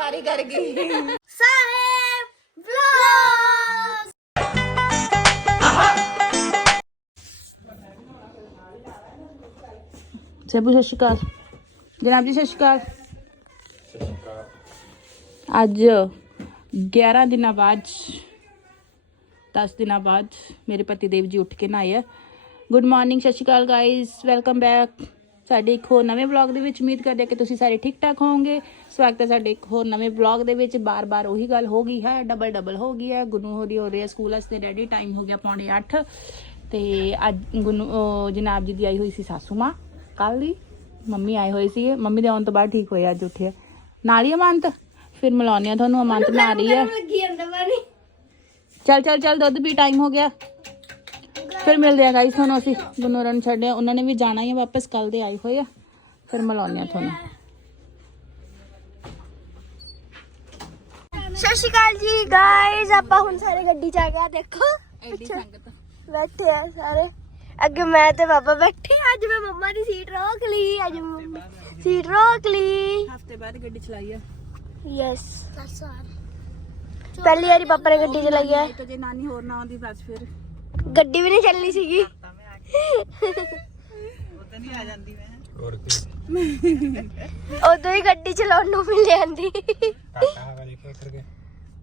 ਪਾਰੀ ਕਰ ਗਈ ਸਾਹਿਬ ਵਲੌਗਸ ਸਭੂ ਸਤਿ ਸ਼੍ਰੀ ਅਕਾਲ ਜਨਾਬ ਜੀ ਸਤਿ ਸ਼੍ਰੀ ਅਕਾਲ ਅੱਜ 11 ਦਿਨਾਂ ਬਾਅਦ 10 ਦਿਨਾਂ ਬਾਅਦ ਮੇਰੇ ਪਤੀ ਦੇਵ ਜੀ ਉੱਠ ਕੇ ਨਹਾਏ ਆ ਗੁੱਡ ਮਾਰਨਿੰਗ ਸਤਿ ਸ਼੍ਰੀ ਅਕਾਲ ਗਾਇਸ ਵੈਲਕਮ ਬੈਕ ਸਾਡੇ ਇੱਕ ਹੋਰ ਨਵੇਂ ਵਲੌਗ ਦੇ ਵਿੱਚ ਉਮੀਦ ਕਰਦੇ ਹਾਂ ਕਿ ਤੁਸੀਂ ਸਾਰੇ ਠੀਕ ਠਾਕ ਹੋਵੋਗੇ। ਸਵਾਗਤ ਹੈ ਸਾਡੇ ਇੱਕ ਹੋਰ ਨਵੇਂ ਵਲੌਗ ਦੇ ਵਿੱਚ। ਬਾਰ-ਬਾਰ ਉਹੀ ਗੱਲ ਹੋ ਗਈ ਹੈ ਡਬਲ ਡਬਲ ਹੋ ਗਈ ਹੈ। ਗੁੰਨੂ ਹੋਰੀ ਹੋ ਰਹੀ ਹੈ ਸਕੂਲ ਵਾਸਤੇ ਰੈਡੀ ਟਾਈਮ ਹੋ ਗਿਆ ਪੌਣੇ 8 ਤੇ ਅੱਜ ਗੁੰਨੂ ਜਨਾਬ ਜੀ ਦੀ ਆਈ ਹੋਈ ਸੀ ਸਾਸੂ ਮਾਂ। ਕੱਲ ਦੀ ਮੰਮੀ ਆਏ ਹੋਏ ਸੀ ਮੰਮੀ ਦੇ ਆਉਣ ਤੋਂ ਬਾਅਦ ਠੀਕ ਹੋਇਆ ਅੱਜ ਉੱਠਿਆ ਨਾਲ ਹੀ ਅਮੰਤ। ਫਿਰ ਮਿਲਾਉਂਦੇ ਆ ਤੁਹਾਨੂੰ ਅਮੰਤ ਨਾ ਰਹੀ ਹੈ। ਚੱਲ ਚੱਲ ਚੱਲ ਦੁੱਧ ਵੀ ਟਾਈਮ ਹੋ ਗਿਆ। ਫਿਰ ਮਿਲਦੇ ਆ ਗਾਈਸ ਹੁਣ ਅਸੀਂ ਗੁਨੂਰਨ ਨੂੰ ਛੱਡਿਆ ਉਹਨਾਂ ਨੇ ਵੀ ਜਾਣਾ ਹੀ ਆ ਵਾਪਸ ਕੱਲ ਦੇ ਆਏ ਹੋਏ ਆ। ਫਿਰ ਮਿਲਾਉਂਦੇ ਆ ਤੁਹਾਨੂੰ। ਸਤਿ ਸ਼੍ਰੀ ਅਕਾਲ ਜੀ ਗਾਇਜ਼ ਆਪਾਂ ਹੁਣ ਸਾਰੇ ਗੱਡੀ ਚ ਆ ਗਏ ਦੇਖੋ। ਐਡੀ ਸੰਗਤ। ਬੈਠੇ ਆ ਸਾਰੇ। ਅੱਗੇ ਮੈਂ ਤੇ ਪਾਪਾ ਬੈਠੇ ਆ। ਅੱਜ ਮੈਂ ਮੰਮਾ ਦੀ ਸੀਟ ਰੋਕ ਲਈ ਅੱਜ ਮੰਮੀ ਸੀਟ ਰੋਕ ਲਈ। ਹਫ਼ਤੇ ਬਾਅਦ ਗੱਡੀ ਚਲਾਈ ਆ। ਯੈਸ ਪਹਿਲੀ ਵਾਰੀ ਪਾਪਾ ਨੇ ਗੱਡੀ ਚਲਾਈ ਹੈ ਤੇ ਜੇ ਨਾਨੀ ਹੋਰ ਨਾ ਆਉਂਦੀ ਬਸ ਫਿਰ। ਗੱਡੀ ਵੀ ਨਹੀਂ ਚੱਲਣੀ ਸੀਗੀ। ਹੋਰ ਕੀ? ਉਦੋਂ ਹੀ ਗੱਡੀ ਚਲਾਉਣ ਨੂੰ ਮਿਲ ਜਾਂਦੀ ਕਾਕਾ ਹਵਾ ਦੇਖਿਆ ਕਰਕੇ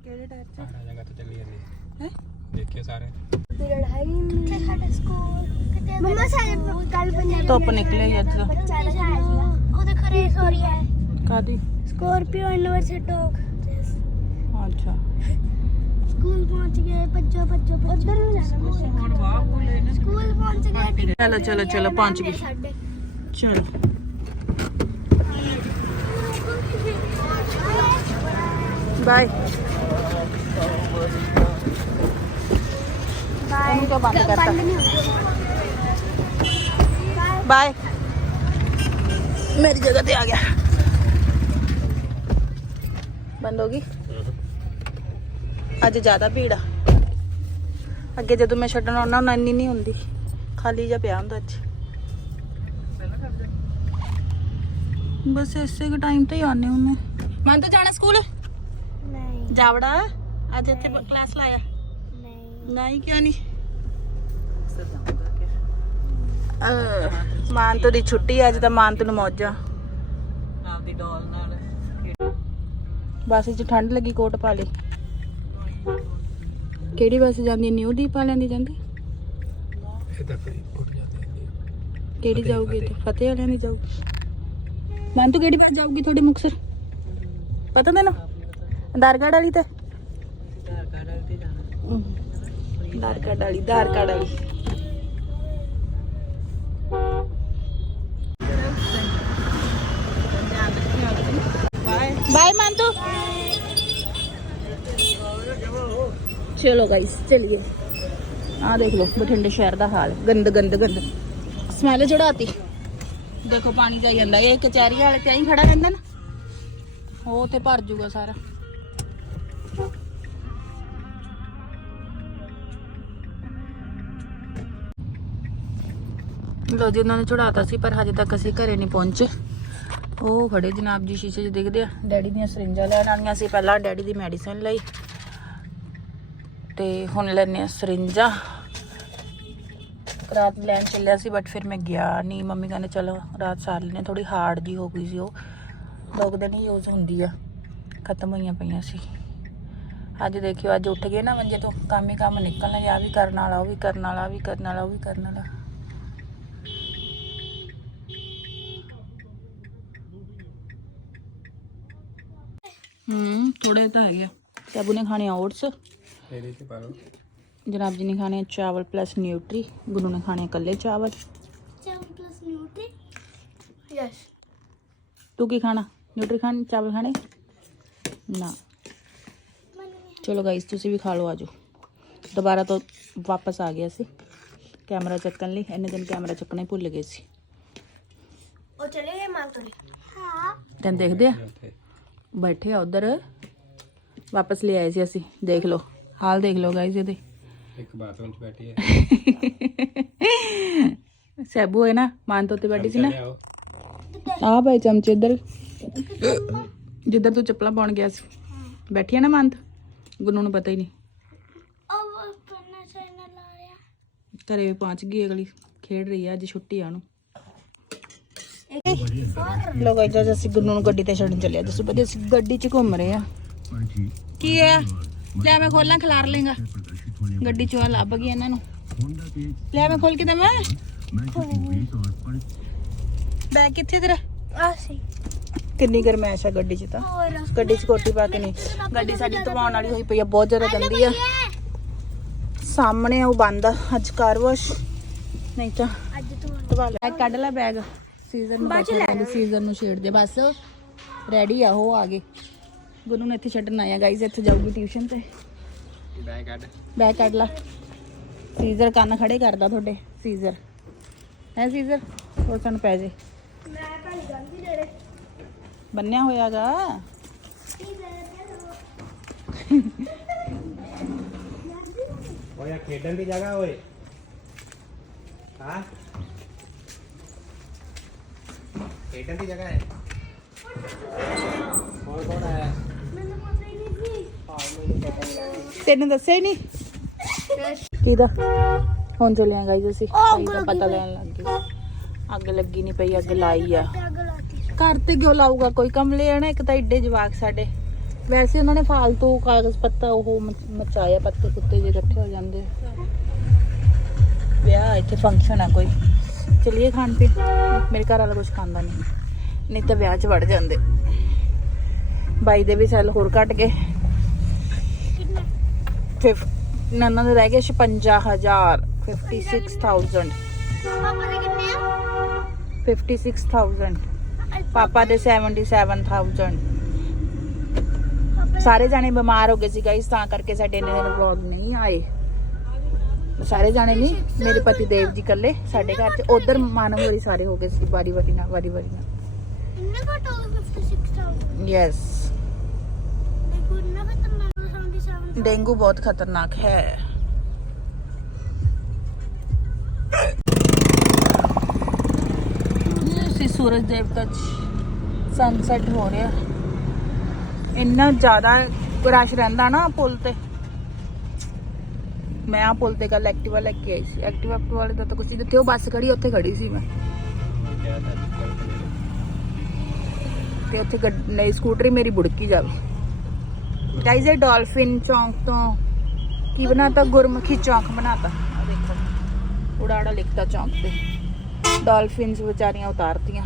ਕਿਹੜੇ ਟਾਇਰ ਚ ਸਾਰਾ ਜਗ੍ਹਾ ਤੇ ਚੱਲੀ ਜਾਂਦੀ। ਹੈ? ਦੇਖਿਓ ਸਾਰੇ। ਕਿੱਥੇ ਸਾਡਾ ਸਕੂਲ ਮੰਮਾ ਸਾਰੇ ਕੱਲ ਪੰਜਾਬੀ ਧੁੱਪ ਨਿਕਲੇ ਅੱਜ ਬੱਚਾ ਦਾ ਸੀਗਾ ਉਹਦੇ ਘਰੇ ਸੋਰੀ ਹੈ। ਕਾਦੀ ਸਕੋਰਪੀਓ ਯੂਨੀਵਰਸਿਟੀ ਟੋਕ ਅੱਛਾ। ਸਕੂਲ ਪਹੁੰਚ ਗਏ ਬੱਚੋ ਬੱਚੋ ਉਧਰ ਨੂੰ ਜਾਣਾ ਸਕੂਲ ਪਹੁੰਚ ਗਏ ਚਲੋ ਚਲੋ ਚਲੋ ਪਹੁੰਚ ਗਏ। ਸਾਡੇ। ਚਲੋ। ਬਾਏ। ਬੰਦ ਕਰਤਾ? ਬਾਏ। ਮੇਰੀ ਜਗ੍ਹਾ ਤੇ ਆ ਗਿਆ। ਬੰਦ ਹੋ ਗਈ? ਅੱਜ ਜ਼ਿਆਦਾ ਭੀੜ ਆ। ਅੱਗੇ ਜਦੋਂ ਮੈਂ ਛੱਡਣ ਆਉਣਾ ਨਾ ਇੰਨੀ ਨਹੀਂ ਹੁੰਦੀ। ਖਾਲੀ ਜਿਹਾ ਪਿਆ ਹੁੰਦਾ ਅੱਜ ਬਸ ਇਸੇ ਕੁ ਟਾਈਮ ਤੇ ਹੀ ਆਨੇ ਹੁੰਨੇ ਮਨ ਤਾਂ ਜਾਣਾ ਸਕੂਲ? ਨਹੀਂ। ਜਾਵੜਾ? ਅੱਜ ਇੱਥੇ ਕਲਾਸ ਲਾਇਆ? ਨਹੀਂ। ਨਹੀਂ ਕਿਉਂ ਨਹੀਂ? ਮਾਨ ਤੋਂ ਦੀ ਛੁੱਟੀ ਅੱਜ ਤਾਂ ਮਾਨ ਤੋਂ ਨੂੰ ਮੌਜਾਂ ਆਪਦੀ ਡੋਲ ਨਾਲ ਬੱਸ 'ਚ ਠੰਡ ਲੱਗੀ ਕੋਟ ਪਾ ਲਈ। ਕਿਹੜੀ ਬੱਸ ਜਾਂਦੀ ਨਿਊ ਦੀਪ ਵਾਲਿਆਂ ਦੀ ਜਾਂਦੀ? ਇਹ ਤਾਂ ਫਿਰ ਉੱਠ ਜਾਂਦੇ ਨੇ। ਕਿਹੜੀ ਫਤਿਹ- ਜਾਊਗੀ ਤੇ ਫਤਿਹ। ਵਾਲਿਆਂ ਦੀ ਜਾਊਗੀ। ਮਨ ਤੂੰ ਕਿਹੜੀ ਬੱਸ ਜਾਊਗੀ ਤੁਹਾਡੇ ਮੁਕਸਰ ਪਤਾ ਤੈਨੂੰ? ਕਾਰਡ ਵਾਲੀ ਤੇ? ਘਰ ਘਰ ਤੇ ਜਾਣਾ। ਕਾਰਡ ਵਾਲੀ ਕਾਰਡ ਵਾਲੀ। चलो गाइस चलिए ਆ ਦੇਖ ਲਓ ਬਠਿੰਡੇ ਸ਼ਹਿਰ ਦਾ ਹਾਲ ਗੰਦ ਗੰਦ ਗੰਦ ਸਮੈਲ ਚੜਾਤੀ ਦੇਖੋ ਪਾਣੀ ਜਾਈ ਜਾਂਦਾ ਇਹ ਕਚਹਿਰੀ ਵਾਲੇ ਤੇ ਆਈ ਖੜਾ ਰਹਿੰਦਾ ਨਾ ਉਹ ਤੇ ਭਰ ਜੂਗਾ ਸਾਰਾ ਲੋ ਜੀ ਉਹਨਾਂ ਨੇ ਚੜਾਤਾ ਸੀ ਪਰ ਹਜੇ ਤੱਕ ਅਸੀਂ ਘਰੇ ਨਹੀਂ ਪਹੁੰਚੇ ਉਹ ਖੜੇ ਜਨਾਬ ਜੀ ਸ਼ੀਸ਼ੇ 'ਚ ਦਿਖਦੇ ਆ ਡੈਡੀ ਦੀਆਂ ਸਰਿੰਜਾਂ ਲੈਣ ਆਣੀਆਂ ਸੀ ਪਹਿਲਾਂ ਡੈਡੀ ਦੀ ਮੈਡੀਸਿਨ ਲਈ ਤੇ ਹੁਣ ਲੈਣੇ ਆ ਸਰਿੰਜਾ। ਰਾਤ ਲੈਣ ਚੱਲਿਆ ਸੀ ਬਟ ਫਿਰ ਮੈਂ ਗਿਆ ਨਹੀਂ। ਮੰਮੀ ਕਹਿੰਦੇ, ਚਲੋ, ਰਾਤ ਸਾਰ ਲੈਣੇ ਥੋੜੀ ਹਾਰਡ ਜੀ ਹੋ ਗਈ ਸੀ ਉਹ। ਦੋ ਕੁ ਦਿਨ ਯੂਜ਼ ਹੁੰਦੀ ਆ। ਖਤਮ ਹੋਈਆਂ ਪਈਆਂ ਸੀ। ਅੱਜ ਦੇਖਿਓ, ਅੱਜ ਉੱਠ ਗਏ ਨਾ ਮੰਜੇ ਤੋਂ। ਕੰਮ ਹੀ ਕੰਮ ਨਿਕਲਣਾ ਆ ਵੀ ਕਰਨ ਵਾਲਾ, ਉਹ ਵੀ ਕਰਨ ਵਾਲਾ, ਆਹ ਵੀ ਕਰਨ ਵਾਲਾ, ਉਹ ਵੀ ਕਰਨ ਵਾਲਾ। ਹੂੰ ਥੋੜੇ ਤਾਂ ਹੈਗੇ। ਆ ਸਾਬੂ ਨੇ ਖਾਣੇ ਓਟਸ ਆ ਚਾਵਲ ਪਲੱਸ ਨਿਊਟਰੀ। ਗੁਰੂ ਨੇ ਖਾਣੇ ਆ ਇਕੱਲੇ ਚਾਵਲ। ਚਾਹ ਪਲਸ ਨਿਊਟਰੀ। ਯੈਸ ਤੂੰ ਕੀ ਖਾਣਾ? ਨਿਊਟਰੀ ਖਾਣ ਚਾਵਲ ਖਾਣੇ? ਨਾ। ਚਲੋ ਗਾਇਸ ਤੁਸੀਂ ਵੀ ਖਾ ਲਓ ਆਜੋ। ਦੁਬਾਰਾ ਤੋਂ ਵਾਪਸ ਆ ਗਿਆ ਸੀ। ਕੈਮਰਾ ਚੱਕਣ ਲਈ ਇੰਨੇ ਦਿਨ ਕੈਮਰਾ ਚੱਕਣਾ ਹੀ ਭੁੱਲ ਗਏ ਸੀ। ਉਹ ਚਲੇ ਗਏ ਮਾਲਤੋਰੀ ਹਾਂ। ਤੈਨੂੰ ਦੇਖਦੇ ਆ? ਉੱਥੇ। ਬੈਠੇ ਆ ਉਧਰ। ਵਾਪਸ ਲੈ ਆਏ ਸੀ ਅਸੀਂ। ਦੇਖ ਲਓ। ਹਾਲ ਦੇਖ ਲਓ ਗਾਇਸ ਇਹਦੇ। ਇੱਕ ਬਾਥਰੂਮ ਚ ਬੈਠੀ ਹੈ। ਸੈਬੂ ਹੈ ਨਾ ਮਾਨ ਤੋਂ ਤੇ ਬੈਠੀ ਸੀ ਨਾ। ਆ ਭਾਈ ਚਮਚੇ ਇੱਧਰ। ਜਿੱਧਰ ਤੂੰ ਚੱਪਲਾਂ ਪਾਉਣ ਗਿਆ ਸੀ। ਬੈਠੀ ਆ ਨਾ ਮੰਤ ਗੁੰਨੂ ਨੂੰ ਪਤਾ ਹੀ ਨਹੀਂ। ਉਹ ਪੰਨਾ ਚੈਨਲ ਆ ਰਿਹਾ ਘਰੇ ਪਹੁੰਚ ਗਈ ਅਗਲੀ। ਖੇਡ ਰਹੀ ਆ ਅੱਜ ਛੁੱਟੀ ਆ ਉਹਨੂੰ। ਲੋ ਗਾਇਸ ਅੱਜ ਅਸੀਂ ਗੁੰਨੂ ਨੂੰ ਗੱਡੀ ਤੇ ਛੱਡਣ ਚੱਲੇ ਆ। ਦੱਸੋ ਬਦੇ ਅਸੀਂ ਗੱਡੀ 'ਚ ਘੁੰਮ ਰਹੇ ਆ। ਕੀ ਹੈ ਲੈ ਮੈਂ ਖੋਲਾਂ ਖਿਲਾਰ ਲੇਗਾ। ਗੱਡੀ 'ਚੋਂ ਲੱਭ ਗਈ ਇਹਨਾਂ ਨੂੰ। ਲੈ ਮੈਂ ਖੋਲ ਕੇ ਦਵਾਂ। ਬੈਗ ਕਿੱਥੇ ਤੇਰਾ? ਆ ਸੀ। ਕਿੰਨੀ ਗਰਮੈਸ਼ ਆ ਗੱਡੀ 'ਚ ਤਾਂ। ਗੱਡੀ 'ਚ ਕੋਟੀ ਪਾ ਕੇ ਨਹੀਂ। ਗੱਡੀ ਸਾਡੀ ਧਵਾਉਣ ਵਾਲੀ ਹੋਈ ਪਈ ਆ ਬਹੁਤ ਜ਼ਿਆਦਾ ਗੰਦੀ ਆ। ਸਾਹਮਣੇ ਉਹ ਬੰਦ ਆ। ਅੱਜ ਕਾਰ ਵਾਸ਼। ਨਹੀਂ ਤਾਂ ਅੱਜ ਤੂੰ ਧਵਾ ਲੈ। ਕੱਢ ਲੈ ਬੈਗ। ਸੀਜ਼ਨ ਨੂੰ ਸੀਜ਼ਨ ਨੂੰ ਛੇੜ ਦੇ। ਬਸ ਰੈਡੀ ਆ ਉਹ ਆ ਗਏ। ਗੁਰੂ ਨੂੰ ਇੱਥੇ ਛੱਡਣ ਆਇਆ ਗਾਈਜ਼ ਇੱਥੇ ਜਾਊਗੀ ਟਿਊਸ਼ਨ ਤੇ ਬੈਗ ਕੱਢ ਬੈਗ ਕੱਢ ਲਾ ਸੀਜ਼ਰ ਕੰਨ ਖੜੇ ਕਰਦਾ ਤੁਹਾਡੇ ਸੀਜ਼ਰ ਹੈ ਸੀਜ਼ਰ ਹੋਰ ਸਾਨੂੰ ਪੈ ਜੇ ਮੈਂ ਭਾਈ ਗੰਦੀ ਦੇ ਰੇ ਬੰਨਿਆ ਹੋਇਆਗਾ ਓਏ ਆ ਖੇਡਣ ਦੀ ਜਗ੍ਹਾ ਓਏ ਹਾਂ ਖੇਡਣ ਦੀ ਜਗ੍ਹਾ ਹੈ ਹੋਰ ਕੌਣ ਆਇਆ ਮੈਨੂੰ ਪਤਾ ਹੀ ਨਹੀਂ ਸੀ ਤੈਨੂੰ ਦੱਸਿਆ ਹੀ ਨਹੀਂ? ਕਿਹਦਾ? ਹੁਣ ਚੱਲਿਆ ਗਾਈਜ਼ ਅਸੀਂ। ਭਾਈ ਦਾ ਪਤਾ ਲੈਣ ਲੱਗ ਗਏ। ਅੱਗ ਲੱਗੀ ਨਹੀਂ ਪਈ ਅੱਗ ਲਾਈ ਆ। ਘਰ ਤੇ ਕਿਉਂ ਲਾਊਗਾ? ਕੋਈ ਕਮਲੇ ਆ ਨਾ ਇੱਕ ਤਾਂ ਏਡੇ ਜਵਾਕ ਸਾਡੇ। ਵੈਸੇ ਉਹਨਾਂ ਨੇ ਫਾਲਤੂ ਕਾਗਜ਼ ਪੱਤਾ ਉਹ ਮ- ਮਚਾਇਆ ਪੱਤੇ ਪੁੱਤੇ ਜੇ ਇਕੱਠੇ ਹੋ ਜਾਂਦੇ। ਆ। ਵਿਆਹ ਇੱਥੇ ਫੰਕਸ਼ਨ ਆ ਕੋਈ। ਚਲਿਏ ਖਾਣ ਪੀਣ। ਮੇਰੇ ਘਰ ਵਾਲਾ ਕੁਝ ਖਾਂਦਾ ਨਹੀਂ। ਨਹੀਂ ਤਾਂ ਵਿਆਹ 'ਚ ਵੜ ਜਾਂਦੇ। ਬਾਈ ਦੇ ਵੀ ਸੈੱਲ ਹੋਰ ਘਟ ਗਏ। ਫਿਰ ਨੰਨਾ ਦੇ ਰਹਿ ਗਏ 56000 56000 ਪਾਪਾ ਦੇ ਕਿੰਨੇ ਆ 56000 ਪਾਪਾ ਦੇ 77000 ਸਾਰੇ ਜਾਣੇ ਬਿਮਾਰ ਹੋ ਗਏ ਸੀ ਗਾਇਸ ਤਾਂ ਕਰਕੇ ਸਾਡੇ ਇੰਨੇ ਦਿਨ ਵਲੌਗ ਨਹੀਂ ਆਏ ਸਾਰੇ ਜਾਣੇ ਨਹੀਂ ਮੇਰੇ ਪਤੀ ਦੇਵ ਜੀ ਇਕੱਲੇ ਸਾਡੇ ਘਰ ਚ ਉਧਰ ਮਾਨਵ ਹੋਰੀ ਸਾਰੇ ਹੋ ਗਏ ਸੀ ਵਾਰੀ ਵਾਰੀ ਨਾਲ ਵਾਰੀ ਵਾਰੀ ਨਾਲ ਇੰਨੇ ਘੱਟ ਹੋ ਗਏ 56000 ਯੈਸ ਦੇਖੋ ਇੰਨਾ ਘੱਟ ਮੈਂ 77 ਡੇਂਗੂ ਬਹੁਤ ਖਤਰਨਾਕ ਹੈ। ਸੀ ਸੂਰਜ ਦੇਵਤਾ ਸਨਸੈਟ ਹੋ ਰਿਹਾ। ਇੰਨਾ ਜ਼ਿਆਦਾ ਰਸ਼ ਰਹਿੰਦਾ ਨਾ ਪੁਲ ਤੇ। ਮੈਂ ਆ ਪੁਲ ਤੇ ਕੱਲ ਐਕਟਿਵਾ ਲੈ ਕੇ ਆਈ ਸੀ। ਐਕਟਿਵਾ ਐਕਟਿਵਾ ਵਾਲੇ ਦਾ ਤਾਂ ਕੁਛ ਜਿੱਥੇ ਉਹ ਬੱਸ ਖੜੀ, ਉੱਥੇ ਖੜੀ ਸੀ ਮੈਂ। ਤੇ ਉੱਥੇ ਗੱਡ- ਨਹੀਂ, ਸਕੂਟਰੀ ਮੇਰੀ ਬੁੜਕੀ ਜਾਵੇ। ਗਾਈਜ਼ ਇਹ ਡਾਲਫਿਨ ਚੌਂਕ ਤੋਂ ਕੀ ਬਣਾਤਾ? ਗੁਰਮੁਖੀ ਚੌਂਕ ਬਣਾਤਾ। ਆ ਦੇਖੋ ਉਡਾੜਾ ਲਿਖਤਾ ਚੌਂਕ ਤੇ। ਡਾਲਫਿਨਸ ਵਿਚਾਰੀਆਂ ਉਤਾਰਤੀਆਂ।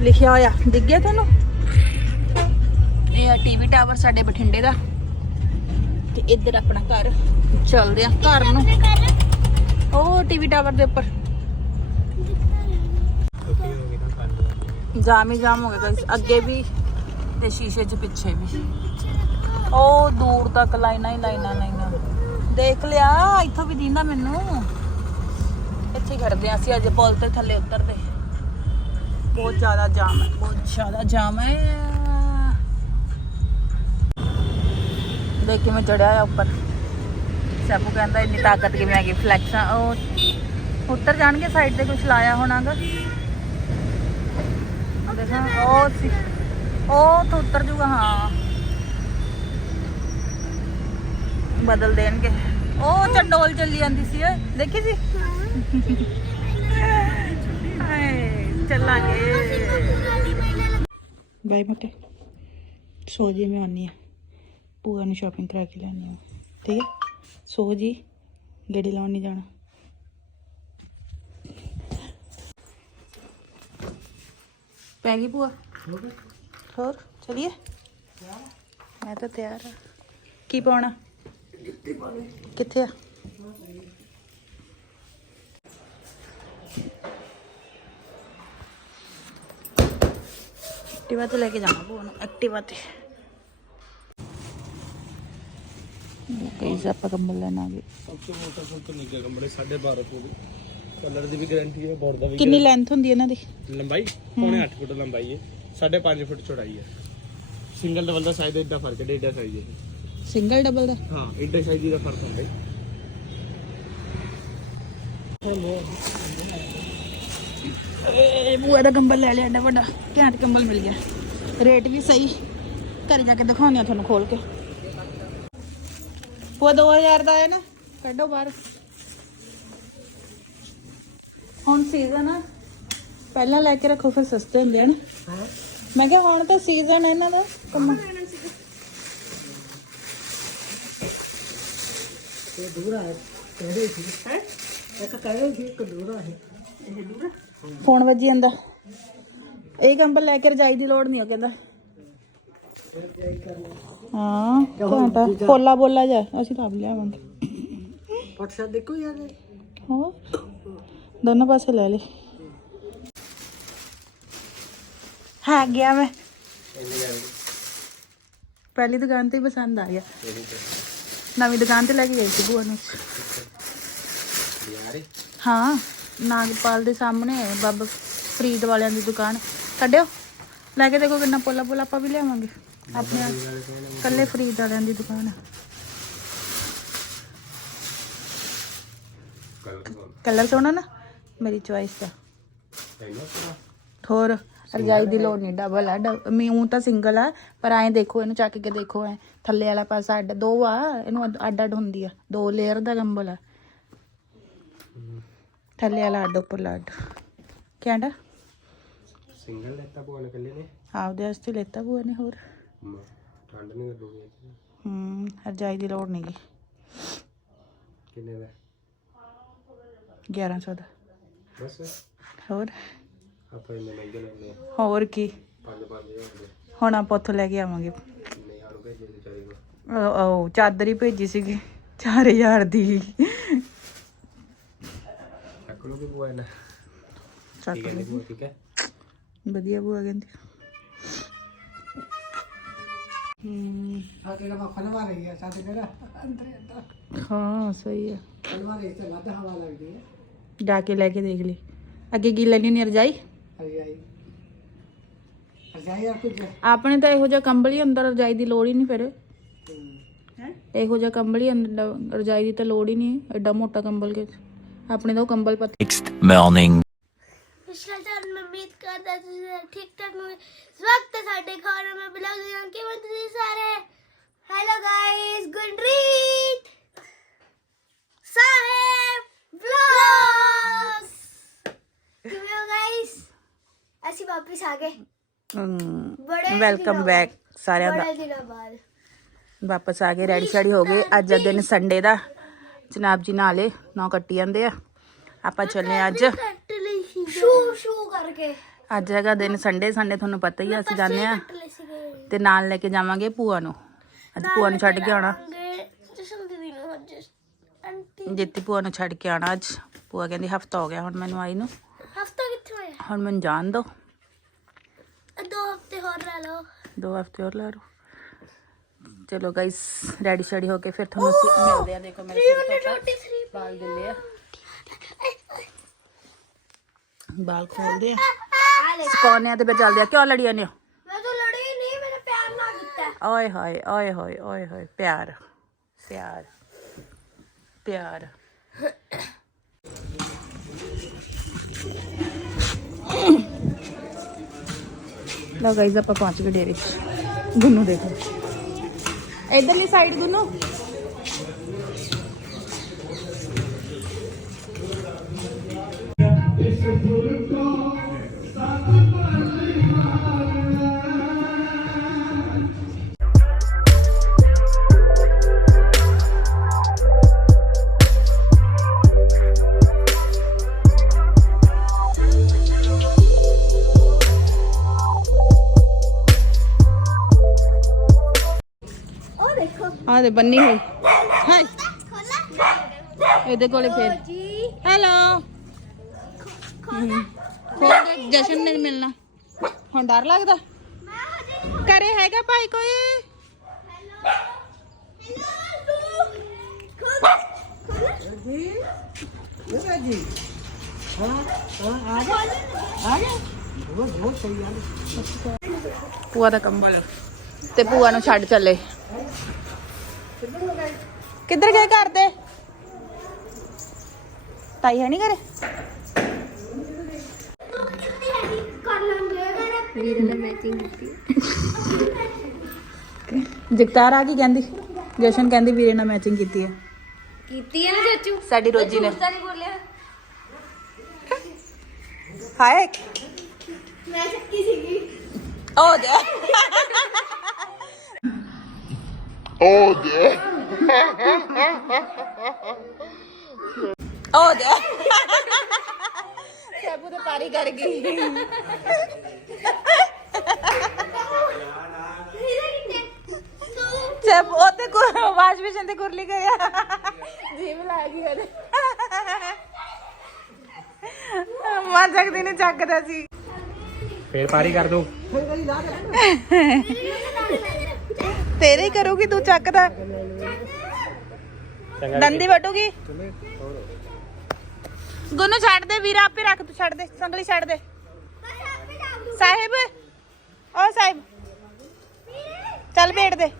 ਲਿਖਿਆ ਹੋਇਆ। ਦਿਖ ਗਿਆ ਤੁਹਾਨੂੰ? ਇਹ ਟੀਵੀ ਟਾਵਰ ਸਾਡੇ ਬਠਿੰਡੇ ਦਾ। ਤੇ ਇੱਧਰ ਆਪਣਾ ਘਰ। ਚੱਲਦੇ ਆ ਘਰ ਨੂੰ। ਉਹ ਟੀਵੀ ਟਾਵਰ ਦੇ ਉੱਪਰ। ਜਾਮ ਹੀ ਜਾਮ ਹੋ ਗਿਆ ਅੱਗੇ ਵੀ ਤੇ ਸ਼ੀਸ਼ੇ 'ਚ ਪਿੱਛੇ ਵੀ। ਉਹ ਦੂਰ ਤੱਕ ਲਾਈਨਾਂ ਹੀ ਲਾਈਨਾਂ ਲਾਈਨਾਂ ਦੇਖ ਲਿਆ, ਇੱਥੋਂ ਵੀ ਦਿੰਦਾ ਮੈਨੂੰ। ਇੱਥੇ ਖੜਦੇ ਆ ਅਸੀਂ, ਅੱਜ ਪੁਲ ਤੇ ਥੱਲੇ ਉਤਰਦੇ। ਬਹੁਤ ਜ਼ਿਆਦਾ ਜਾਮ ਹੈ, ਬਹੁਤ ਜ਼ਿਆਦਾ ਜਾਮ ਹੈ। ਦੇਖ ਕਿਵੇਂ ਚੜਿਆ ਆ ਉੱਪਰ। ਸਭੂ ਕਹਿੰਦਾ ਇੰਨੀ ਤਾਕਤ ਕਿਵੇਂ ਆ ਗਈ ਫਲੈਕਸਾਂ ਉਹ ਉੱਤਰ ਜਾਣਗੇ ਸਾਈਡ ਤੇ ਕੁਝ ਲਾਇਆ ਹੋਣਾਗਾ। ਦੇਖਾਂ, ਉਹ ਸੀ, ਉਹ ਤੋਂ ਉੱਤਰ ਜੂਗਾ ਹਾਂ। ਬਦਲ ਦੇਣਗੇ। ਉਹ ਚੰਡੋਲ ਚੱਲੀ ਜਾਂਦੀ ਸੀ, ਓਏ, ਦੇਖੀ ਸੀ? ਚੱਲਾਂਗੇ। ਬਾਈ ਮਤੇ ਸੋ ਜੀ, ਮੈਂ ਆਨੀ ਆ ਪੂਆ ਨੂੰ ਸ਼ਾਪਿੰਗ ਕਰਾ ਕੇ ਲਿਆਨੀ ਆ ਠੀਕ ਹੈ? ਸੋ ਜੀ, ਗੇੜੀ ਲਾਉਣ ਨਹੀਂ ਜਾਣਾ। ਪੈ ਗਈ ਭੂਆ? ਹੋਰ, ਚਲਿਏ? ਮੈਂ ਤਾਂ ਤਿਆਰ ਆ ਕੀ ਪਾਉਣਾ? ਕਿੱਥੇ ਆ? ਐਕਟਿਵਾ ਤੇ ਲੈ ਕੇ ਜਾਣਾ ਭੂਆ ਨੂੰ। ਐਕਟਿਵਾ ਤੇ। ਕਈ ਆਪਾਂ ਕੰਬਲ ਲੈਣ ਆ ਗਏ। ਸਭ ਤੋਂ ਮੋਟਾ ਸਭ ਤੋਂ ਨਿੱਘਾ ਕੰਬਲ 12.5 ਫੁੱਟ ਕਲਰ ਦੀ ਵੀ ਗਾਰੰਟੀ ਹੈ ਬੋਰਡ ਦਾ ਵੀ ਕਿੰਨੀ ਲੈਂਥ ਹੁੰਦੀ ਹੈ ਇਹਨਾਂ ਦੀ? ਲੰਬਾਈ? ਪੌਣੇ 8 ਫੁੱਟ ਲੰਬਾਈ ਹੈ। 5.5 ਫੁੱਟ ਚੌੜਾਈ ਹੈ। ਸਿੰਗਲ ਡਬਲ ਦਾ ਸਾਈਜ਼ ਇੱਡਾ ਫ਼ਰਕ ਹੈ ਏਡਾ ਸਾਈਜ਼ ਹੈ ਸਿੰਗਲ ਡਬਲ ਦਾ? ਹਾਂ ਇੱਡੇ ਸਾਈਜ਼ ਦਾ ਫ਼ਰਕ ਹੁੰਦਾ ਹੈ। ਬੂਆ ਦਾ ਕੰਬਲ ਲੈ ਲਿਆ ਐਡਾ ਵੱਡਾ। ਘੈਂਟ ਕੰਬਲ ਮਿਲ ਗਿਆ। ਰੇਟ ਵੀ ਸਹੀ। ਘਰੇ ਜਾ ਕੇ ਦਿਖਾਉਂਦੇ ਆ ਤੁਹਾਨੂੰ ਖੋਲ ਕੇ। ਉਹ 2000 ਦਾ ਹੈ ਨਾ। ਕੱਢੋ ਬਾਹਰ। ਹੁਣ ਸੀਜ਼ਨ ਆ। ਪਹਿਲਾਂ ਲੈ ਕੇ ਰੱਖੋ ਫਿਰ ਸਸਤੇ ਹੁੰਦੇ ਹਨ ਮੈਂ ਕਿਹਾ ਹੁਣ ਤਾਂ ਸੀਜ਼ਨ ਹੈ ਇਹਨਾਂ ਦਾ। ਕੰਮਾਂ ਫੋਨ ਵੱਜੀ ਜਾਂਦਾ। ਇਹ ਕੰਬਲ ਲੈ ਕੇ ਰਜਾਈ ਦੀ ਲੋੜ ਨਹੀਂ ਉਹ ਕਹਿੰਦਾ। ਹਾਂ ਘੰਟਾ ਪੋਲਾ ਬੋਲਾ ਜਾ ਅਸੀਂ ਤਾਂ ਆਪ ਲਿਆਵਾਂਗੇ WhatsApp ਦੇਖੋ ਯਾਰ। ਹੋਰ? ਦੋਨੋਂ ਪਾਸੇ ਲੈ ਲੈ। ਹਾਂ ਗਿਆ ਮੈਂ। ਪਹਿਲੀ ਦੁਕਾਨ ਤੇ ਪਸੰਦ ਆ ਗਿਆ। ਨਵੀਂ ਦੁਕਾਨ ਤੇ ਲੈ ਕੇ ਗਈ ਸੀ ਭੂਆ ਨੂੰ। ਹਾਂ ਨਾਗਪਾਲ ਦੇ ਸਾਹਮਣੇ ਹੈ ਬਾਬਾ ਫਰੀਦ ਵਾਲਿਆਂ ਦੀ ਦੁਕਾਨ। ਕੱਢਿਓ। ਲੈ ਕੇ ਦੇਖੋ ਕਿੰਨਾ ਪੋਲਾ ਪੋਲਾ ਆਪਾਂ ਵੀ ਲਿਆਵਾਂਗੇ। ਆਪਣੇ ਆਪ। ਕੱਲੇ ਫਰੀਦ ਵਾਲਿਆਂ ਦੀ ਦੁਕਾਨ ਹੈ ਕਲਰ ਸੋਹਣਾ ਨਾ ਮੇਰੀ ਚੁਆਇਸ ਦਾ। ਹੋਰ ਰਜਾਈ ਦੀ ਲੋੜ ਨਹੀਂ ਡਬਲ ਆ ਮੀਉਂ ਤਾਂ ਸਿੰਗਲ ਆ ਪਰ ਐਂ ਦੇਖੋ ਇਹਨੂੰ ਚੱਕ ਕੇ ਦੇਖੋ ਐ। ਥੱਲੇ ਵਾਲਾ ਪਾਸਾ ਅੱਡ ਦੋ ਆ ਇਹਨੂੰ ਅੱਡ- ਅੱਡ ਹੁੰਦੀ ਆ। ਦੋ ਲੇਅਰ ਦਾ ਕੰਬਲ ਆ। ਥੱਲੇ ਵਾਲਾ ਅੱਡ ਉੱਪਰਲਾ ਅੱਡ। ਕਹਿੰਦਾ ਸਿੰਗਲ ਲੈਤਾ ਨੇ ਕੱਲੇ ਨੇ? ਆਪਦੇ ਵਾਸਤੇ ਲੈਤਾ ਬੂਆ ਨੇ ਹੋਰ? ਠੰਡ ਨਹੀਂ ਕਰੂਗੀ ਹੂੰ ਰਜਾਈ ਦੀ ਲੋੜ ਨਹੀਂਗੀ ਕਿੰਨੇ ਦਾ? 1100 ਦਾ। ਬਸ। ਹੋਰ? ਆਪਾਂ ਇੰਨੇ ਮਹਿੰਗੇ ਲੈਣੇ ਹੋਰ ਕੀ? 5 5000 ਦੇ ਹੁਣ ਆਪਾਂ ਉੱਥੋਂ ਲੈ ਕੇ ਆਵਾਂਗੇ। ਨਹੀਂ ਆਣੂ ਭੇਜੇ ਵਿਚਾਰੇ ਕੋ ਉਹ ਉਹ ਚਾਦਰ ਹੀ ਭੇਜੀ ਸੀਗੀ। 4000 ਦੀ। ਚੱਕ ਲੋ ਵੀ ਭੂਆ ਨੇ ਚੱਕ। ਭੂਆ ਠੀਕ ਹੈ। ਵਧੀਆ ਬੂਆ ਕਹਿੰਦੀ। ਹੂੰ ਸਾਡੇ ਦਾ ਖਲਵਾ ਰਹੀ ਹੈ ਸਾਡੇ ਕਿਹੜਾ ਅੰਦਰ ਹੀ ਅੰਦਰ। ਹਾਂ ਸਹੀ ਹੈ ਖਲਵਾ ਰਹੀ ਤੇ ਵੱਧ ਹਵਾ ਲੱਗਦੀ ਹੈ ਜਾ ਕੇ ਲੈ ਕੇ ਦੇਖ ਲਈ। ਅੱਗੇ ਕੀ ਲੈਣੀ ਨਹੀਂ ਰਜਾਈ? ਹਰੀ ਆਈ। ਰਜਾਈ ਆ ਕੁਝ? ਆਪਣੇ ਤਾਂ ਇਹੋ ਜਿਹਾ ਕੰਬਲ ਹੀ ਅੰਦਰ ਰਜਾਈ ਦੀ ਲੋੜ ਹੀ ਨਹੀਂ ਫਿਰ। ਹੈ? ਇਹੋ ਜਿਹਾ ਕੰਬਲ ਹੀ ਅੰਦਰ ਰਜਾਈ ਦੀ ਤਾਂ ਲੋੜ ਹੀ ਨਹੀਂ ਐਡਾ ਮੋਟਾ ਕੰਬਲ ਕੇ ਆਪਣੇ ਤਾਂ ਉਹ ਕੰਬਲ ਪਤ next morning. ਪਿਛਲੇ ਮੈਂ ਕਰਦਾ ਤੁਸੀਂ ਠੀਕ ਠਾਕ ਹੋਗੇ ਸਵਾਗਤ ਹੈ ਸਾਡੇ ਘਰ ਮੈਂ ਬਲੌਗ ਦੀਆਂ ਕਿਵੇਂ ਤੁਸੀਂ ਸਾਰੇ? Hello guys Gundreet Sahib vlogs ਕਿਵੇਂ ਹੋ ਗਾਇਸ ਅਸੀਂ ਵਾਪਸ ਆ ਗਏ। ਬੜੇ ਵੈਲਕਮ ਬੈਕ ਸਾਰਿਆਂ ਦਾ। ਬੜੇ ਦਿਨਾਂ ਬਾਅਦ। ਵਾਪਸ ਆ ਗਏ ਰੈਡੀ ਸ਼ੈਡੀ ਹੋ ਗਏ। ਅੱਜ ਦਾ ਦਿਨ ਸੰਡੇ ਦਾ। ਜਨਾਬ ਜੀ ਨਾਲੇ ਨੌ ਕੱਟੀ ਜਾਂਦੇ ਆ। ਆਪਾਂ ਚੱਲੇ ਅੱਜ। ਸ਼ੂ ਸ਼ੂ ਕਰਕੇ। ਅੱਜ ਹੈਗਾ ਦਿਨ ਸੰਡੇ ਸੰਡੇ ਤੁਹਾਨੂੰ ਪਤਾ ਹੀ ਆ ਅਸੀਂ ਜਾਂਦੇ ਆ ਤੇ ਨਾਲ ਲੈ ਕੇ ਜਾਵਾਂਗੇ ਭੂਆ ਨੂੰ। ਅੱਜ ਭੂਆ ਨੂੰ ਛੱਡ ਕੇ ਆਉਣਾ। ਜਸ਼ਨ ਦੀਦੀ ਨੂੰ ਅੱਜ। ਆਂਟੀ। ਜਿੱਤੀ ਭੂਆ ਨੂੰ ਛੱਡ ਕੇ ਆਉਣਾ ਅੱਜ। ਭੂਆ ਕਹਿੰਦੀ ਹਫਤਾ ਹੋ ਗਿਆ ਹੁਣ ਮੈਨੂੰ ਆਈ ਨੂੰ। ਹਫਤਾ ਕਿੱਥੇ ਹੋਇਆ ਹੁਣ ਮੈਨੂੰ ਜਾਣ ਦੋ। ਦੋ ਹਫ਼ਤੇ ਹੋਰ ਲੈ ਲਓ। ਦੋ ਹਫ਼ਤੇ ਹੋਰ ਲਾ ਲਓ। ਚਲੋ ਗਾਇਸ ਰੈਡੀ ਸ਼ੈਡੀ ਹੋ ਕੇ ਫਿਰ ਤੁਹਾਨੂੰ ਅਸੀਂ ਮਿਲਦੇ ਆ ਦੇਖੋ ਮੇਰੇ ਫਰੀ ਬਾਲ ਦਿੰਦੇ ਆ। ਬਾਲ ਖੋਲਦੇ ਆ। ਆ ਲੈ ਸਕੌਨੇ ਆ ਤੇ ਫਿਰ ਚੱਲਦੇ ਆ। ਕਿਉਂ ਲੜੀਆਂ ਨੇ ਮੈਂ ਤਾਂ ਲੜੀ ਨਹੀਂ ਮੈंने ਪਿਆਰ ਨਾ ਕੀਤਾ। ਓਏ ਹੋਏ ਓਏ ਹੋਏ ਓਏ ਹੋਏ ਪਿਆਰ ਪਿਆਰ ਪਿਆਰ। ਲਓ ਗਾਈਜ਼ ਆਪਾਂ ਪਹੁੰਚ ਗਏ ਡੇਰੇ 'ਚ। ਗੁੰਨੂ ਦੇਖੋ। ਇਧਰਲੀ ਸਾਈਡ ਗੁੰਨੂ। ਆ ਦੇ ਬੰਨੀ ਹੋਈ। ਹਾਏ ਖੋਲਾ ਇਹਦੇ ਕੋਲੇ ਫੇਰ। ਜੀ। ਹੈਲੋ ਖੋਲਾ ਜਸ਼ਨ ਨੇ ਮਿਲਣਾ। ਹੁਣ ਡਰ ਲੱਗਦਾ। ਘਰੇ ਹੈਗਾ ਭਾਈ ਕੋਈ? ਹੈਲੋ ਹੈਲੋ ਖੋਲਾ ਖੋਲਾ ਜੀ ਇਹ ਜੀ। ਹਾਂ ਹਾਂ ਆ ਜਾ। ਆ ਜਾ। ਬਹੁਤ ਬਹੁਤ ਸਹੀ ਆ ਭੂਆ ਦਾ ਕੰਬਲ। ਤੇ ਭੂਆ ਨੂੰ ਛੱਡ ਚੱਲੇ। ਕਿੱਧਰ ਗਏ ਘਰ ਦੇ ਤਾਈ ਹੈ ਨਹੀਂ ਘਰੇ? ਕਰ ਲਾਂਗੇ ਵੀਰ ਨੇ ਮੈਚਿੰਗ ਕੀਤੀ ਜਗਤਾਰ ਆ ਕੀ ਕਹਿੰਦੀ? ਜਸ਼ਨ ਕਹਿੰਦੀ ਵੀਰੇ ਨਾਲ ਮੈਚਿੰਗ ਕੀਤੀ ਹੈ। ਕੀਤੀ ਹੈ ਨਾ ਚਾਚੂ? ਸਾਡੀ ਰੋਜੀ ਨੇ। ਤਾਂ ਨਹੀਂ ਬੋਲਿਆ। ਹਾਏ। ਮੈਂ ਚੱਕੀ ਸੀਗੀ। ਉਹ ਦੇ ਉਹ ਦੇ ਸੈਬੂ ਤੇ ਪਾਰੀ ਕਰ ਗਈ ਸੈਬ ਉਹ ਤੇ ਕੋ ਵਾਸ਼ ਬੇਸ਼ਨ ਤੇ ਕੁਰਲੀ ਗਿਆ ਜੀਵ ਲਾ ਗਈ ਉਹਦੇ ਮਾਂ ਜਗਦੀ ਨੇ ਚੱਕਦਾ ਸੀ ਫੇਰ ਪਾਰੀ ਕਰ ਦੋ ਤੇਰੇ ਹੀ ਕਰੂਗੀ ਤੂੰ ਚੱਕਦਾ ਦੰਦੀ ਵਟੂਗੀ ਗੁੰਨੂ ਛੱਡ ਦੇ ਵੀਰ ਆਪੇ ਰੱਖ ਤੂੰ ਛੱਡ ਦੇ ਸੰਗਲੀ ਛੱਡ ਦੇ। ਸਾਹਿਬ ਓ ਸਾਹਿਬ। ਚੱਲ ਬੈਠ ਦੇ।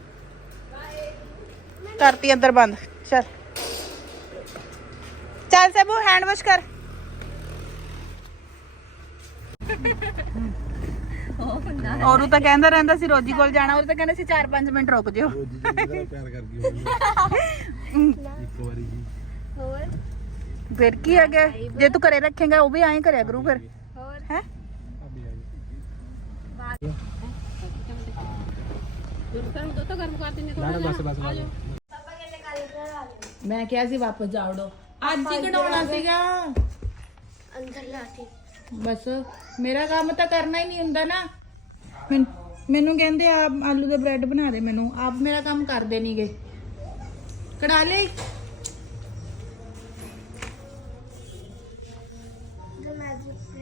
ਕਰਤੀ ਅੰਦਰ ਬੰਦ ਚੱਲ। ਚੱਲ ਸਭੂ ਹੈਂਡ ਵਾਸ਼ ਕਰ। ਔਰੂ ਤਾਂ ਕਹਿੰਦਾ ਰਹਿੰਦਾ ਸੀ ਰੋਜੀ ਕੋਲ ਜਾਣਾ ਉਹ ਤਾਂ ਕਹਿੰਦਾ ਸੀ 4-5 ਮਿੰਟ ਰੁਕ ਜਿਓ। ਪਿਆਰ ਕਰ ਗਈ ਇੱਕ ਵਾਰੀ ਜੀ। ਹੋਰ? ਫਿਰ ਕੀ ਹੈਗਾ ਜੇ ਤੂੰ ਘਰੇ ਰੱਖੇਗਾ ਉਹ ਵੀ ਐਂ ਕਰਿਆ ਕਰੂ ਫਿਰ। ਹੋਰ? ਹੈ? ਨਾ ਨਾ ਬਸ ਬਸ ਬਸ। ਮੈਂ ਕਿਹਾ ਸੀ ਵਾਪਸ ਜਾਵੜੋ ਅੱਜ ਹੀ ਕਢਾਉਣਾ ਸੀਗਾ। ਅੰਦਰ ਲਾਤੀ ਬਸ ਮੇਰਾ ਕੰਮ ਤਾਂ ਕਰਨਾ ਹੀ ਨਹੀਂ ਹੁੰਦਾ ਨਾ। ਮੈਨ- ਮੈਨੂੰ ਕਹਿੰਦੇ ਆਪ ਆਲੂ ਦੇ ਬ੍ਰੈਡ ਬਣਾ ਦੇ ਮੈਨੂੰ। ਆਪ ਮੇਰਾ ਕੰਮ ਕਰਦੇ ਨਹੀਂਗੇ। ਕਢਾ ਲਈ।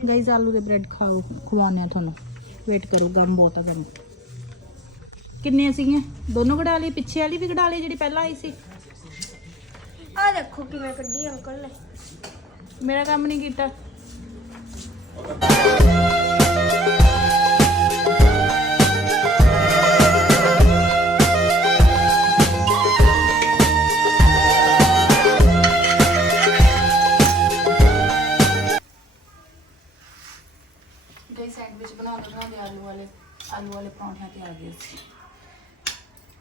ਗਾਈਸ ਆਲੂ ਦੇ ਬ੍ਰੈਡ ਖਾਓ ਖਵਾਉਂਦੇ ਆ ਤੁਹਾਨੂੰ। ਵੇਟ ਕਰੋ ਗਰਮ ਬਹੁਤ ਆ ਗਰਮ। ਕਿੰਨੇ ਸੀਗੀਆਂ? ਦੋਨੋਂ ਕਢਾ ਲਈ ਪਿੱਛੇ ਵਾਲੀ ਵੀ ਕਢਾ ਲਈ ਜਿਹੜੀ ਪਹਿਲਾਂ ਆਈ ਸੀ? ਆ ਦੇਖੋ ਕਿਵੇਂ ਕੱਢੀ ਅੰਕਲ ਨੇ। ਮੇਰਾ ਕੰਮ ਨਹੀਂ ਕੀਤਾ।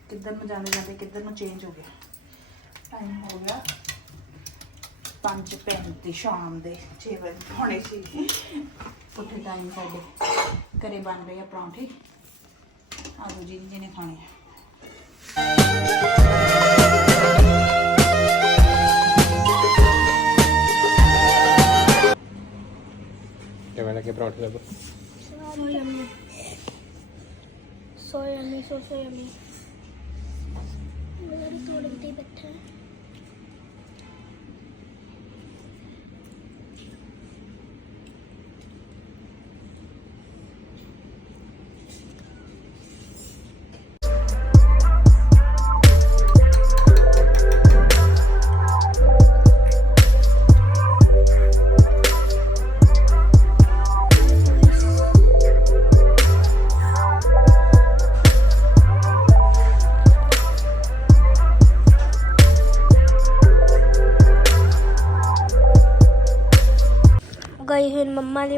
ਕਿੱਧਰ ਨੂੰ ਜਾਂਦੇ ਜਾਂਦੇ ਕਿੱਧਰ ਨੂੰ ਚੇਂਜ ਹੋ ਗਿਆ ਟਾਈਮ ਹੋ ਗਿਆ 5:35 ਸ਼ਾਮ ਦੇ 6 ਵਜੇ ਹੋਣੇ ਸੀ ਉੱਥੇ ਟਾਈਮ ਸਾਡੇ ਘਰੇ ਬਣ ਰਹੇ ਆ ਪਰੌਂਠੇ ਆਲੂ ਜੀ ਜਿਹਨੇ ਖਾਣੇ ਆ ਕਿਵੇਂ ਲੱਗੇ ਪਰੌਂਠੇ ਦਾ yummy. So yummy, so so yummy. ਮੇਰਾ ਵੀ ਥੋੜਾ ਬੈਠਾ।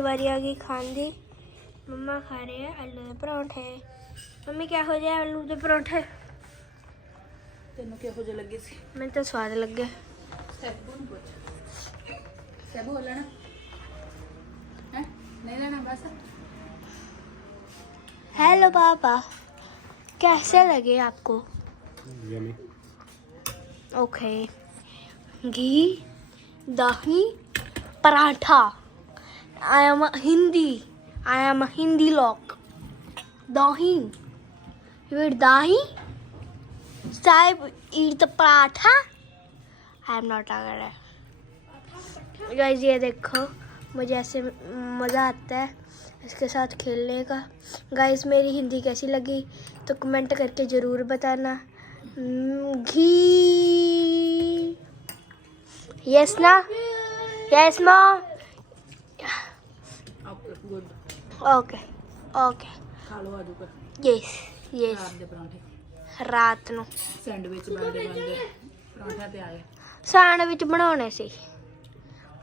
ਵਾਰੀ ਆ ਗਈ ਖਾਣ ਦੀ ਮੰਮਾ ਖਾ ਰਹੇ ਆ ਆਲੂ ਦੇ ਪਰੌਂਠੇ ਮੰਮੀ ਕਿਹੋ ਜਿਹੇ ਆਲੂ ਦੇ ਪਰੌਂਠੇ ਤੈਨੂੰ ਕਿਹੋ ਜਿਹੇ ਲੱਗੇ ਸੀ ਮੈਨੂੰ ਤਾਂ ਸਵਾਦ ਲੱਗੇ ਸੈਬੂ ਨੂੰ ਪੁੱਛ ਸੈਬੂ ਹੋ ਲੈਣਾ ਹੈ ਨਹੀਂ ਲੈਣਾ ਬਸ हेलो पापा कैसे लगे आपको ਯਮੀ ओके घी दही paratha I am a Hindi. I am a Hindi lock. Dahi. You eat dahi? Sahib eat the paratha? I am not aware. Guys, ये देखो मुझे ऐसे मज़ा आता है इसके साथ खेलने का गाइस मेरी हिंदी कैसी लगी तो कमेंट करके ज़रूर बताना घी यस ना यस माँ ਓਕੇ ਓਕੇ ਸੈਂਡਵਿਚ ਬਣਾਉਣੇ ਸੀ।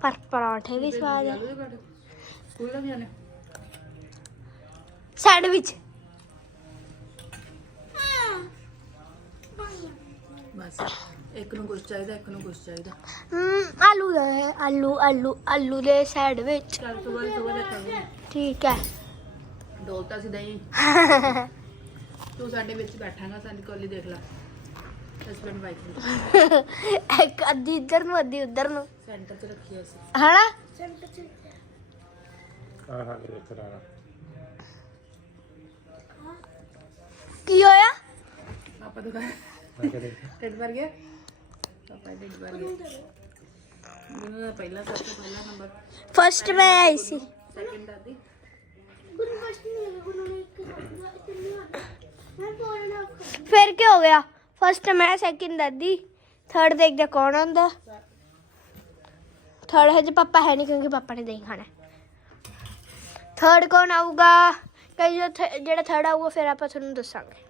ਪਰ ਪਰੌਂਠੇ ਵੀ ਸਵਾਦ ਆ। ਸੈਂਡਵਿਚ ਇੱਕ ਨੂੰ ਕੁਝ ਚਾਹੀਦਾ ਇੱਕ ਨੂੰ ਕੁਝ ਚਾਹੀਦਾ। ਹਮ ਆਲੂ ਦੇ ਆਲੂ ਆਲੂ ਆਲੂ ਦੇ ਸੈਂਡਵਿਚ ਕੱਲ ਤੋਂ ਬਾਅਦ ਤੋਂ ਬਾਅਦ ਖਾਵਾਂਗੇ ਠੀਕ ਹੈ ਡੋਲਤਾ ਸੀ ਦਹੀਂ ਤੂੰ ਸਾਡੇ ਵਿੱਚ ਬੈਠਾਂਗਾ ਸਾਡੀ ਕੋਲੀ ਦੇਖ ਲੈ ਹਸਬੰਡ ਵਾਈਫ ਇੱਕ ਅੱਧੀ ਇੱਧਰ ਨੂੰ ਅੱਧੀ ਉੱਧਰ ਨੂੰ ਸੈਂਟਰ 'ਚ ਰੱਖੀ ਅਸੀਂ ਹਨਾ ਹਾਂ ਹਾਂ ਦੇਖ ਰਹਾ ਕੀ ਹੋਇਆ ਪਾਪਾ ਤੋਂ ਕਹਾ ਮੈਂ ਕਿਹਾ ਦੇਖ ਢਿੱਡ ਭਰ ਗਿਆ ਪਾਪਾ ਢਿੱਡ ਭਰ ਗਿਆ ਮੈਨੂੰ ਤਾਂ ਪਹਿਲਾ ਸਭ ਤੋਂ ਪਹਿਲਾ ਨੰਬਰ ਫਸਟ ਮੈਂ ਆਈ ਸੀ ਸੈਕਿੰਡ ਦਾਦੀ ਫਿਰ ਕੀ ਹੋ ਗਿਆ? ਫਸਟ ਮੈਂ ਸੈਕਿੰਡ ਦਾਦੀ ਥਰਡ ਦੇਖਦੇ ਕੌਣ ਆਉਂਦਾ। ਥਰਡ ਹਜੇ ਪਾਪਾ ਹੈ ਨਹੀਂ ਕਿਉਂਕਿ ਪਾਪਾ ਨੇ ਦਹੀਂ ਖਾਣਾ ਥਰਡ ਕੌਣ ਆਊਗਾ? ਕਈ ਜਿਹੜਾ ਥਰਡ ਆਊਗਾ ਫਿਰ ਆਪਾਂ ਤੁਹਾਨੂੰ ਦੱਸਾਂਗੇ।